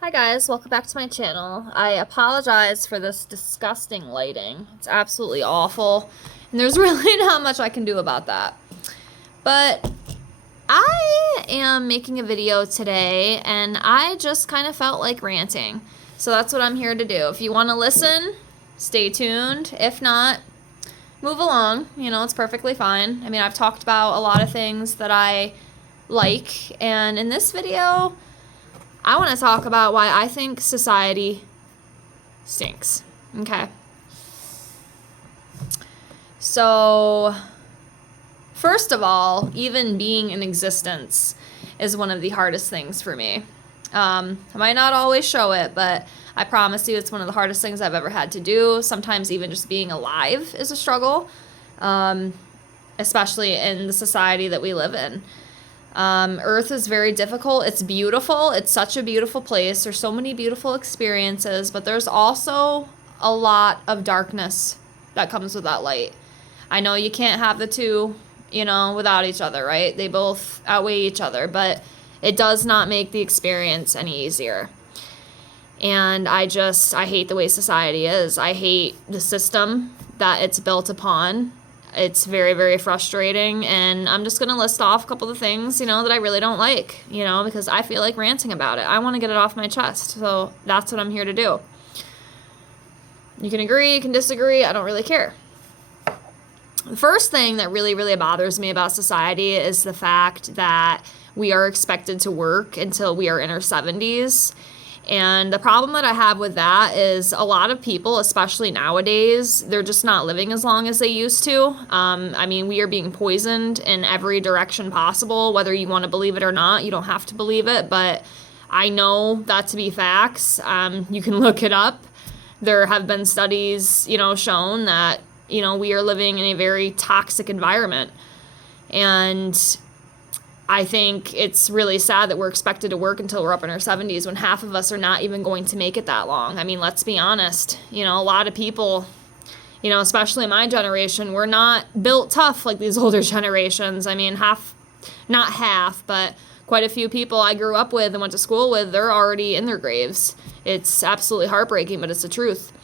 Hi guys, welcome back to my channel. I apologize for this disgusting lighting. It's absolutely awful, and there's really not much I can do about that. But I am making a video today, and I just kind of felt like ranting. So that's what I'm here to do. If you want to listen, stay tuned. If not, move along. You know, it's perfectly fine. I mean, I've talked about a lot of things that I like, and in this video, I want to talk about why I think society stinks. Okay. So, first of all, even being in existence is one of the hardest things for me. I might not always show it, but I promise you it's one of the hardest things I've ever had to do. Sometimes even just being alive is a struggle, especially in the society that we live in. Earth is very difficult. It's beautiful. It's such a beautiful place. There's so many beautiful experiences, but there's also a lot of darkness that comes with that light. I know you can't have the two, without each other, right? They both outweigh each other, but it does not make the experience any easier. And I hate the way society is. I hate the system that it's built upon. It's very, very frustrating, and I'm just going to list off a couple of things, that I really don't like, because I feel like ranting about it. I want to get it off my chest, so that's what I'm here to do. You can agree, you can disagree, I don't really care. The first thing that really, really bothers me about society is the fact that we are expected to work until we are in our 70s. And the problem that I have with that is a lot of people, especially nowadays, they're just not living as long as they used to. We are being poisoned in every direction possible, whether you want to believe it or not. You don't have to believe it, but I know that to be facts. You can look it up. There have been studies, shown that, we are living in a very toxic environment. And I think it's really sad that we're expected to work until we're up in our 70s when half of us are not even going to make it that long. I mean, let's be honest. A lot of people, especially my generation, we're not built tough like these older generations. I mean, not half, but quite a few people I grew up with and went to school with, they're already in their graves. It's absolutely heartbreaking, but it's the truth.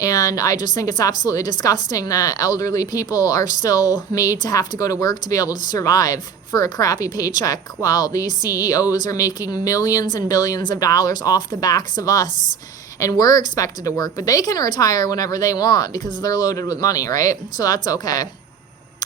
And I just think it's absolutely disgusting that elderly people are still made to have to go to work to be able to survive for a crappy paycheck while these CEOs are making millions and billions of dollars off the backs of us. And we're expected to work, but they can retire whenever they want because they're loaded with money, right? So that's okay.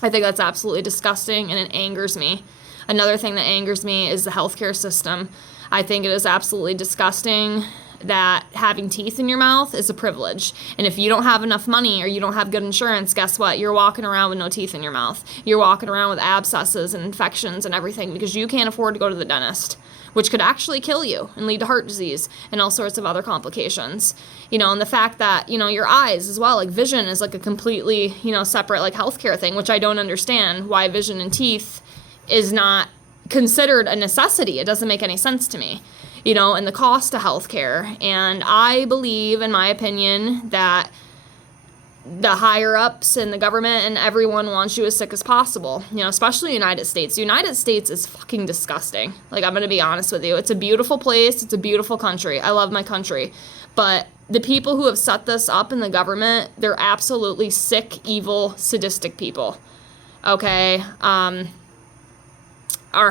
I think that's absolutely disgusting, and it angers me. Another thing that angers me is the healthcare system. I think it is absolutely disgusting that having teeth in your mouth is a privilege. And if you don't have enough money or you don't have good insurance, guess what? You're walking around with no teeth in your mouth. You're walking around with abscesses and infections and everything because you can't afford to go to the dentist, which could actually kill you and lead to heart disease and all sorts of other complications. And the fact that, your eyes as well, like vision is like a completely, separate like healthcare thing, which I don't understand why vision and teeth is not considered a necessity. It doesn't make any sense to me. And the cost of healthcare. And I believe, in my opinion, that the higher ups in the government and everyone wants you as sick as possible, especially the United States. The United States is fucking disgusting. Like, I'm going to be honest with you. It's a beautiful place. It's a beautiful country. I love my country. But the people who have set this up in the government, they're absolutely sick, evil, sadistic people. Okay? Our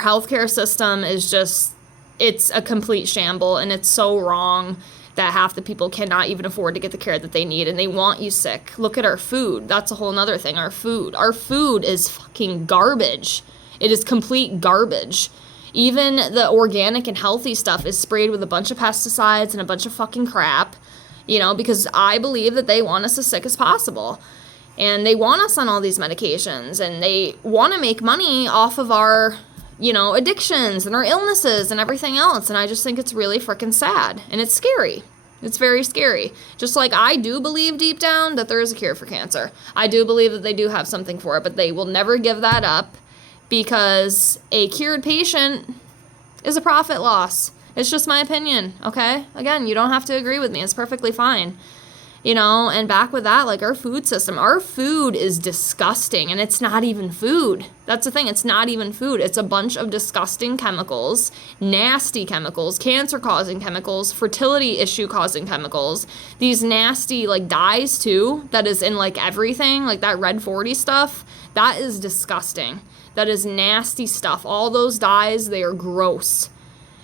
healthcare system is just, it's a complete shamble, and it's so wrong that half the people cannot even afford to get the care that they need, and they want you sick. Look at our food. That's a whole nother thing. Our food is fucking garbage. It is complete garbage. Even the organic and healthy stuff is sprayed with a bunch of pesticides and a bunch of fucking crap, because I believe that they want us as sick as possible. And they want us on all these medications, and they want to make money off of our addictions and our illnesses and everything else. And I just think it's really freaking sad. And it's scary. It's very scary. Just like I do believe deep down that there is a cure for cancer. I do believe that they do have something for it, but they will never give that up because a cured patient is a profit loss. It's just my opinion, okay? Again, you don't have to agree with me. It's perfectly fine. And back with that, like our food system, our food is disgusting, and it's not even food. That's the thing. It's not even food. It's a bunch of disgusting chemicals, nasty chemicals, cancer causing chemicals, fertility issue causing chemicals, these nasty like dyes too, that is in like everything, like that red 40 stuff. That is disgusting. That is nasty stuff. All those dyes, they are gross.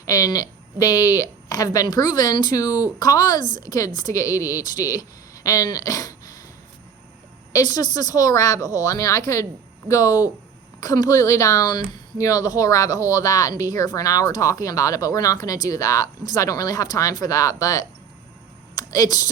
And they have been proven to cause kids to get ADHD. And it's just this whole rabbit hole. I mean, I could go completely down, the whole rabbit hole of that and be here for an hour talking about it, but we're not going to do that because I don't really have time for that. But it's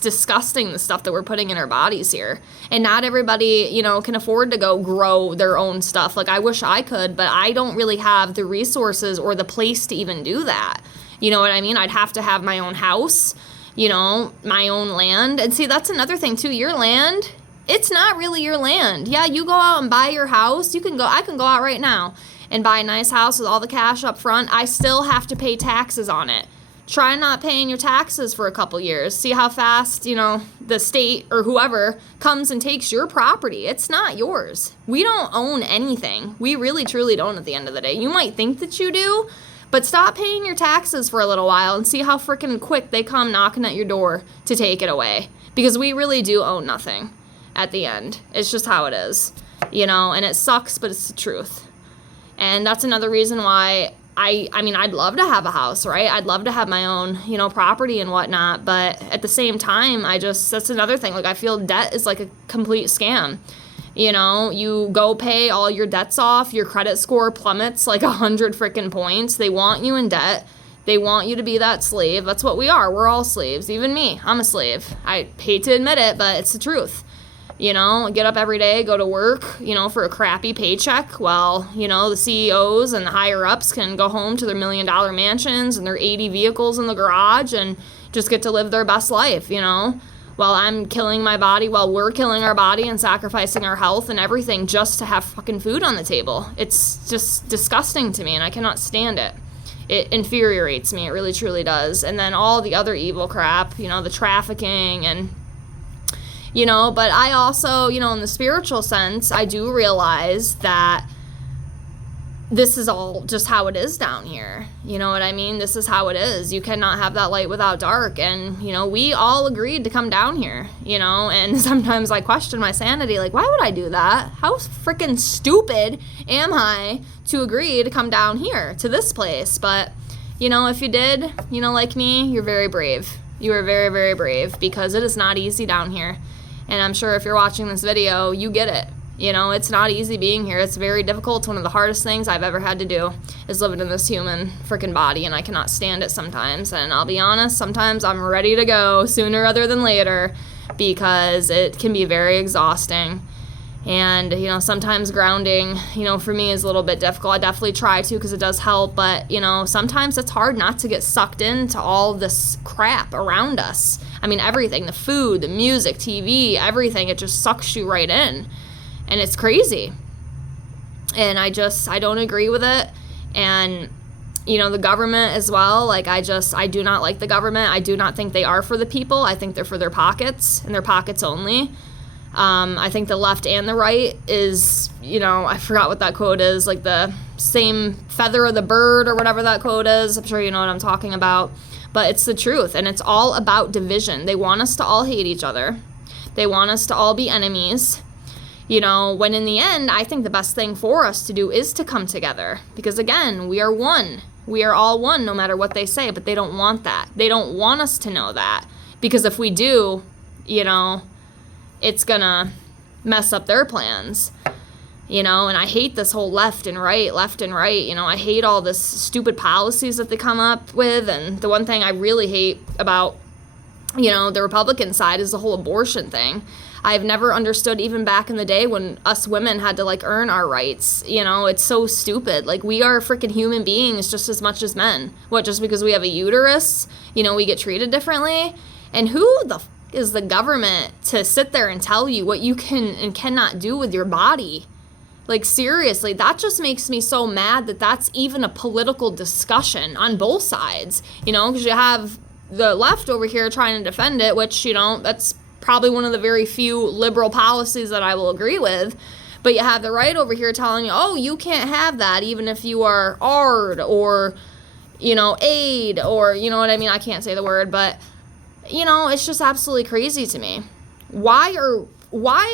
disgusting, the stuff that we're putting in our bodies here. And not everybody, can afford to go grow their own stuff. Like, I wish I could, but I don't really have the resources or the place to even do that. You know what I mean? I'd have to have my own house, my own land. And see, that's another thing too. Your land, it's not really your land. Yeah, you go out and buy your house. I can go out right now and buy a nice house with all the cash up front. I still have to pay taxes on it. Try not paying your taxes for a couple years. See how fast, the state or whoever comes and takes your property. It's not yours. We don't own anything. We really, truly don't at the end of the day. You might think that you do, but stop paying your taxes for a little while and see how freaking quick they come knocking at your door to take it away. Because we really do own nothing at the end. It's just how it is, and it sucks, but it's the truth. And that's another reason why I mean, I'd love to have a house, right? I'd love to have my own, property and whatnot. But at the same time, that's another thing. Like, I feel debt is like a complete scam. You go pay all your debts off, your credit score plummets like 100 freaking points. They want you in debt. They want you to be that slave. That's what we are. We're all slaves. Even me, I'm a slave. I hate to admit it, but it's the truth. Get up every day, go to work, for a crappy paycheck while, the CEOs and the higher ups can go home to their $1 million mansions and their 80 vehicles in the garage and just get to live their best life, while I'm killing my body, while we're killing our body and sacrificing our health and everything just to have fucking food on the table. It's just disgusting to me, and I cannot stand it. It infuriates me. It really, truly does. And then all the other evil crap, the trafficking and, but I also, in the spiritual sense, I do realize that this is all just how it is down here. You know what I mean? This is how it is. You cannot have that light without dark. And, we all agreed to come down here, and sometimes I question my sanity. Like, why would I do that? How freaking stupid am I to agree to come down here to this place? But, if you did, like me, you're very brave. You are very, very brave because it is not easy down here. And I'm sure if you're watching this video, you get it. It's not easy being here. It's very difficult. It's one of the hardest things I've ever had to do is living in this human freaking body, and I cannot stand it sometimes. And I'll be honest, sometimes I'm ready to go sooner rather than later because it can be very exhausting. And, sometimes grounding, for me is a little bit difficult. I definitely try to because it does help. But, sometimes it's hard not to get sucked into all this crap around us. I mean, everything, the food, the music, TV, everything, it just sucks you right in. And it's crazy. And I don't agree with it. And, the government as well. Like, I do not like the government. I do not think they are for the people. I think they're for their pockets and their pockets only. I think the left and the right is, I forgot what that quote is, like the same feather of the bird or whatever that quote is. I'm sure you know what I'm talking about. But it's the truth, and it's all about division. They want us to all hate each other. They want us to all be enemies. When in the end, I think the best thing for us to do is to come together. Because again, we are one. We are all one, no matter what they say, but they don't want that. They don't want us to know that. Because if we do, it's gonna mess up their plans. And I hate this whole left and right. I hate all this stupid policies that they come up with. And the one thing I really hate about, the Republican side is the whole abortion thing. I've never understood, even back in the day when us women had to earn our rights. It's so stupid. Like, we are freaking human beings just as much as men. What, just because we have a uterus, we get treated differently? And who the is the government to sit there and tell you what you can and cannot do with your body? Like, seriously, that just makes me so mad that that's even a political discussion on both sides, because you have the left over here trying to defend it, which, you know, that's probably one of the very few liberal policies that I will agree with. But you have the right over here telling you, oh, you can't have that even if you are ARD or, you know, aid or, you know what I mean? I can't say the word, but, you know, it's just absolutely crazy to me. Why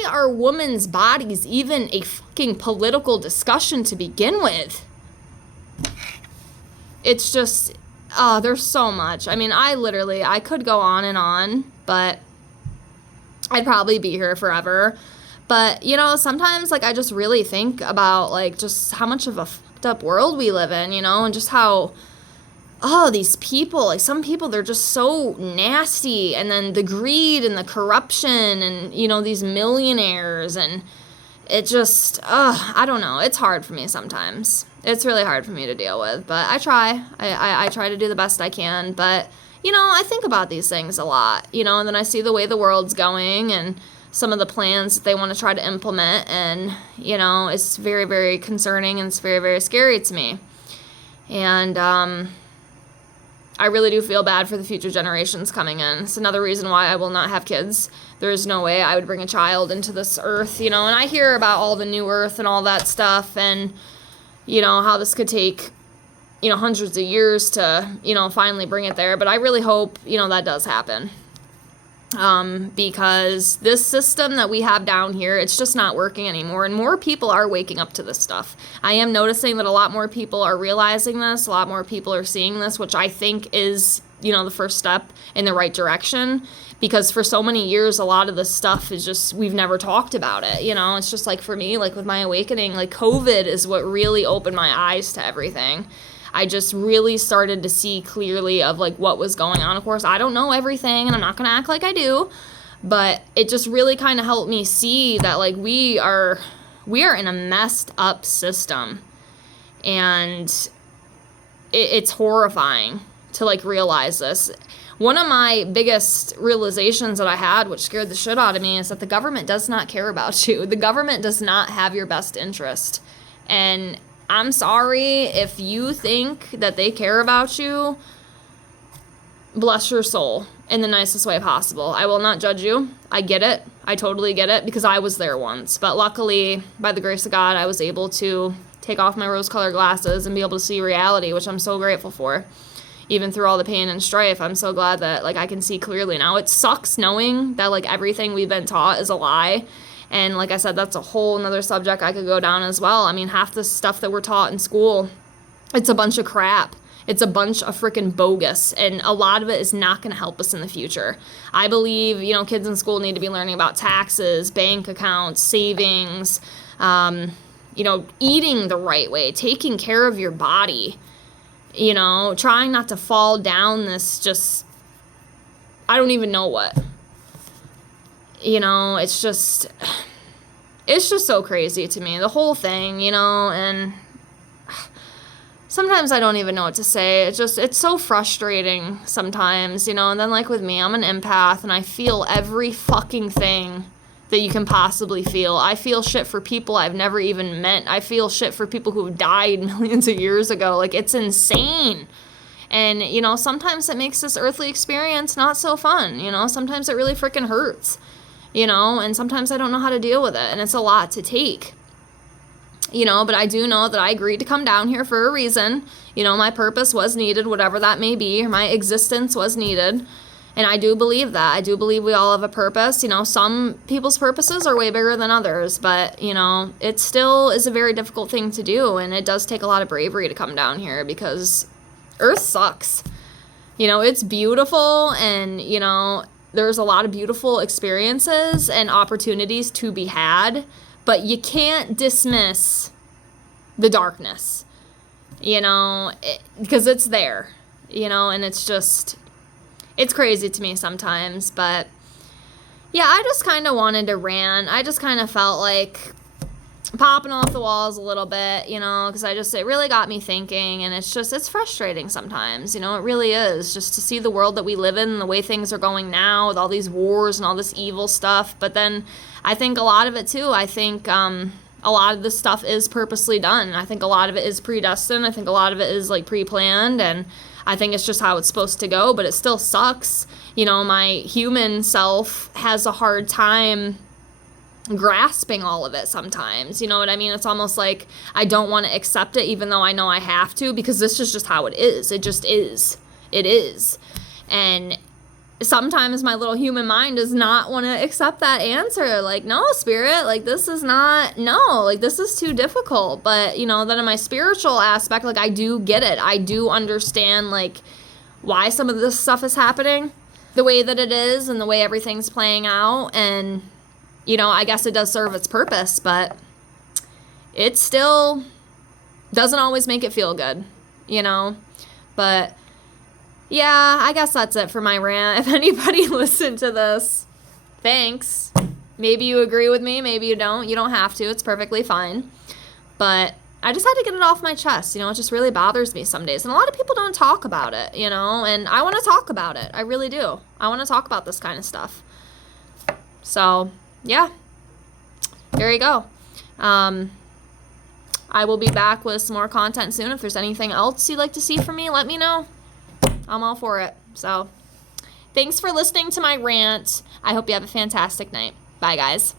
are women's bodies even a fucking political discussion to begin with? It's just, there's so much. I mean, I could go on and on, but I'd probably be here forever. But, you know, sometimes, like, I just really think about, like, just how much of a fucked up world we live in, you know, and just how, these people, like, some people, they're just so nasty, and then the greed and the corruption and, you know, these millionaires, and it just, I don't know, it's hard for me sometimes. It's really hard for me to deal with, but I try. I try to do the best I can, but, you know, I think about these things a lot, you know, and then I see the way the world's going, and some of the plans that they want to try to implement, and, you know, it's very, very concerning, and it's very, very scary to me. And I really do feel bad for the future generations coming in. It's another reason why I will not have kids. There's no way I would bring a child into this earth, you know, and I hear about all the new earth and all that stuff, and, you know, how this could take, you know, hundreds of years to, you know, finally bring it there. But I really hope, you know, that does happen. Because this system that we have down here, it's just not working anymore, and more people are waking up to this stuff. I am noticing that a lot more people are realizing this, a lot more people are seeing this, which I think is, you know, the first step in the right direction, because for so many years, a lot of this stuff is just, we've never talked about it, you know. It's just like, for me, like with my awakening, like COVID is what really opened my eyes to everything. I just really started to see clearly of, like, what was going on. Of course, I don't know everything, and I'm not going to act like I do, but it just really kind of helped me see that, like, we are in a messed up system, and it's horrifying to, like, realize this. One of my biggest realizations that I had, which scared the shit out of me, is that the government does not care about you. The government does not have your best interest, and I'm sorry if you think that they care about you. Bless your soul in the nicest way possible. I will not judge you. I get it. I totally get it, because I was there once. But luckily, by the grace of God, I was able to take off my rose-colored glasses and be able to see reality, which I'm so grateful for. Even through all the pain and strife, I'm so glad that, like, I can see clearly now. It sucks knowing that, like, everything we've been taught is a lie. And like I said, that's a whole nother subject I could go down as well. I mean, half the stuff that we're taught in school, it's a bunch of crap. It's a bunch of freaking bogus. And a lot of it is not going to help us in the future. I believe, you know, kids in school need to be learning about taxes, bank accounts, savings, you know, eating the right way, taking care of your body, you know, trying not to fall down this just, I don't even know what. You know, it's just so crazy to me, the whole thing, you know, and sometimes I don't even know what to say. It's so frustrating sometimes, you know, and then, like, with me, I'm an empath, and I feel every fucking thing that you can possibly feel. I feel shit for people I've never even met. I feel shit for people who died millions of years ago. Like, it's insane. And, you know, sometimes it makes this earthly experience not so fun, you know, sometimes it really freaking hurts. You know, and sometimes I don't know how to deal with it, and it's a lot to take, you know, but I do know that I agreed to come down here for a reason. You know, my purpose was needed, whatever that may be, or my existence was needed, and I do believe that. I do believe we all have a purpose. You know, some people's purposes are way bigger than others, but, you know, it still is a very difficult thing to do, and it does take a lot of bravery to come down here, because Earth sucks. You know, it's beautiful, and, you know, there's a lot of beautiful experiences and opportunities to be had, but you can't dismiss the darkness, you know, because it's there, you know, and it's just, it's crazy to me sometimes. But yeah, I just kind of wanted to rant. I just kind of felt like popping off the walls a little bit, you know, because it really got me thinking, and it's frustrating sometimes, you know, it really is, just to see the world that we live in and the way things are going now with all these wars and all this evil stuff. But then I think a lot of it too, I think a lot of this stuff is purposely done. I think a lot of it is predestined. I think a lot of it is, like, pre-planned, and I think it's just how it's supposed to go, but it still sucks. You know, my human self has a hard time grasping all of it sometimes. You know what I mean? It's almost like I don't want to accept it, even though I know I have to, because this is just how it is. It just is. It is. And sometimes my little human mind does not want to accept that answer. Like, no, spirit, like, this is not, no, like, this is too difficult. But, you know, then in my spiritual aspect, like, I do get it. I do understand, like, why some of this stuff is happening the way that it is and the way everything's playing out. And, you know, I guess it does serve its purpose, but it still doesn't always make it feel good, you know? But yeah, I guess that's it for my rant. If anybody listened to this, thanks. Maybe you agree with me, maybe you don't. You don't have to. It's perfectly fine. But I just had to get it off my chest. You know, it just really bothers me some days. And a lot of people don't talk about it, you know, and I want to talk about it. I really do. I want to talk about this kind of stuff. So, yeah. There you go. I will be back with some more content soon. If there's anything else you'd like to see from me, let me know. I'm all for it. So, thanks for listening to my rant. I hope you have a fantastic night. Bye, guys.